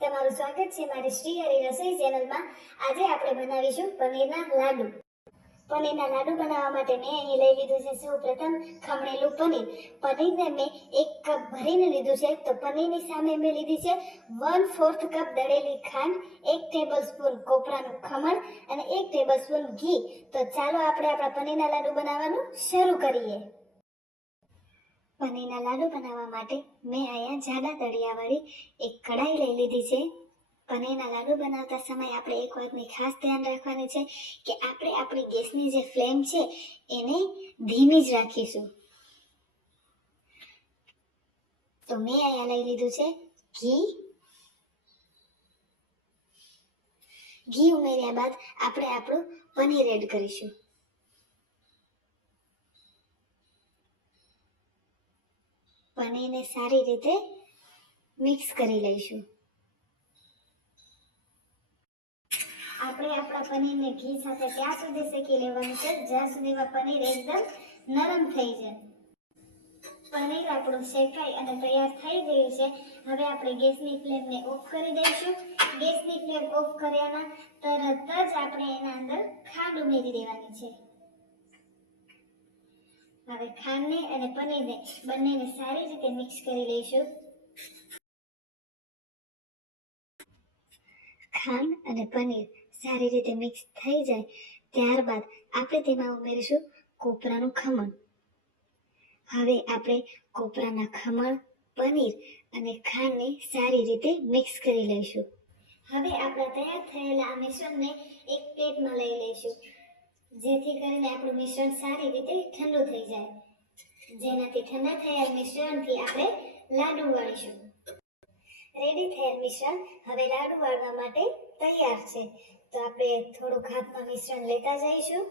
તમારું સ્વાગત છે મારી શ્રી હરિ રસોઈ ચેનલમાં આજે આપણે બનાવીશું પનીરના લાડુ. પનીરના લાડુ બનાવવા માટે મેં અહીં લઈ લીધું છે સૌ પ્રથમ ખમણેલું પનીર. પનીરને મેં એક કપ ભરીને લીધું છે. તો પનીરની સામે મેં લીધી છે વન ફોર્થ કપ દળેલી ખાંડ, એક ટેબલ સ્પૂન કોપરાનું ખમણ અને એક ટેબલ ઘી. તો ચાલો આપણે આપણા પનીરના લાડુ બનાવવાનું શરૂ કરીએ. પનીરના લાડુ બનાવવા માટે મેં અહીંયા જાડા તળિયાવાળી એક કઢાઈ લઈ લીધી છે. પનીરના લાડુ બનાવતા સમયે આપણે એક વાતની ખાસ ધ્યાન રાખવાની છે કે આપણે આપણી ગેસની જે ફ્લેમ છે એને ધીમી જ રાખીશું. તો મેં અહીંયા લઈ લીધું છે ઘી. ઘી ઉમેર્યા બાદ આપણે આપણું પનીર એડ કરીશું. પનીરને સારી રીતે મિક્સ કરી લઈશું. આપણે આપણા પનીરને ઘી સાથે ત્યાં સુધી શેકી લેવાનું છે, જ્યાં સુધીમાં પનીર એકદમ નરમ થઈ જાય. પનીર આપણું શેકાય અને તૈયાર થઈ ગયું છે. હવે આપણે ગેસની ફ્લેમને ઓફ કરી દઈશું. ગેસની ફ્લેમ ઓફ કર્યાના તરત જ આપણે એના અંદર ખાંડ ઉમેરી દેવાની છે. હવે ખાંડને અને પનીરને બંનેને સારી રીતે મિક્સ કરી લઈશું. ખાંડ અને પનીર સારી રીતે મિક્સ થઈ જાય ત્યારબાદ આપણે તેમાં ઉમેરીશું કોપરાનું ખમણ. હવે આપણે કોપરાના ખમણ, પનીર અને ખાંડને સારી રીતે મિક્સ કરી લઈશું. હવે આપણા તૈયાર થયેલા આ મિશ્રણને એક પ્લેટમાં લઈ લઈશું. જેથી કરીને આપણું મિશ્રણ સારી રીતે ઠંડુ થઈ જાય. જેનાથી ઠંડા થયેલ મિશ્રણથી આપણે લાડુ વાળીશું રેડી થયેલ મિશ્રણ હવે લાડુ વાળવા માટે તૈયાર છે. તો આપણે થોડુંક હાથમાં મિશ્રણ લેતા જઈશું.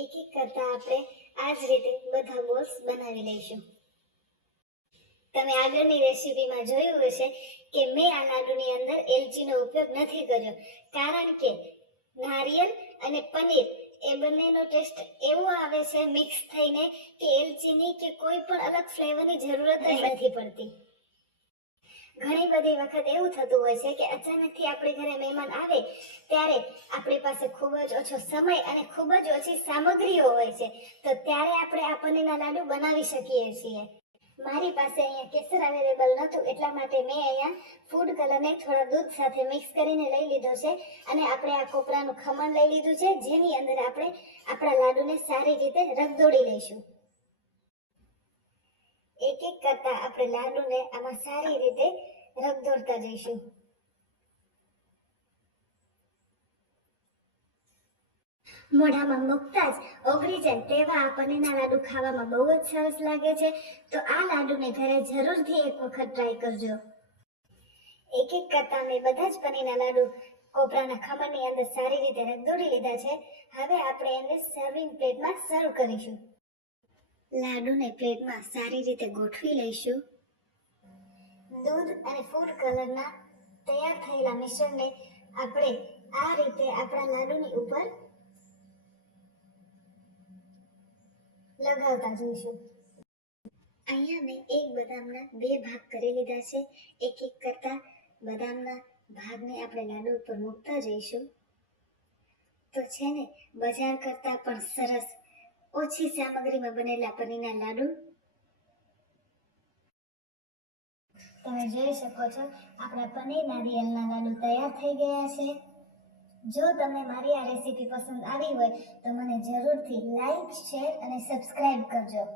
એક એક કરતા આપણે આ જ રીતે બધા બોલ્સ બનાવી લઈશું. તમે આગળની રેસીપીમાં જોયું હશે કે મેં આ લાડુની અંદર એલચીનો ઉપયોગ નથી કર્યો. કારણ કે નારિયેલ અને પનીર એ બંનેનો ટેસ્ટ એવો આવે છે મિક્સ થઈને કે એલચીની કે કોઈ પણ અલગ ફ્લેવરની જરૂરત જ નથી પડતી. ઘણી બધી વખત એવું થતું હોય છે કે અચાનકથી આપણે ઘરે મહેમાન આવે ત્યારે આપણી પાસે ખૂબ જ ઓછો સમય અને ખૂબ જ ઓછી સામગ્રીઓ હોય છે. તો ત્યારે આપણે આ પનીરના લાડુ બનાવી શકીએ છીએ. મારી પાસે અહીંયા કેસર અવેલેબલ નહોતું, એટલા માટે મેં અહીંયા ફૂડ કલરને થોડા દૂધ સાથે મિક્સ કરીને લઈ લીધો છે. અને આપણે આ કોપરાનું ખમણ લઈ લીધું છે, જેની અંદર આપણે આપણા લાડુને સારી રીતે રગદોડી લઈશું. એક એક કરતા આપણે લાડુને આમાં સારી રીતે રગદોડતા જઈશું. મોઢામાં મૂકતા જ ઓગળી જાય તેવા આ પનીરના લાડુ ખાવામાં બહુ જ સરસ લાગે છે. તો આ લાડુને ઘરે જરૂરથી એક વખત ટ્રાય કરજો. એક એક કરતા મેં બધા જ પનીરના લાડુ કોપરાના ખમણની અંદર સારી રીતે રગદોડી લીધા છે. હવે આપણે એને સર્વિંગ પ્લેટમાં સર્વ કરીશું. લાડુને પ્લેટમાં સારી રીતે ગોઠવી લઈશું. દૂધ અને ફૂડ કલરના તૈયાર થયેલા મિશ્રણને આપણે આ રીતે આપણા લાડુની ઉપર લગાવતા જઈશું. અહીંયા મેં એક બદામના બે ભાગ કરી લીધા છે. એક એક કરતા બદામના ભાગને આપણે લાડુ ઉપર મૂકતા જઈશું. તો છે ને, બજાર કરતાં પણ સરસ ઓછી સામગ્રીમાં બનેલા પનીરના લાડુ. તમે જોઈ શકો છો, આપણા પનીર નારિયેલના લાડુ તૈયાર થઈ ગયા છે. જો તમને મારી આ રેસીપી પસંદ આવી હોય તો મને જરૂરથી લાઈક શેર અને સબસ્ક્રાઇબ કરજો.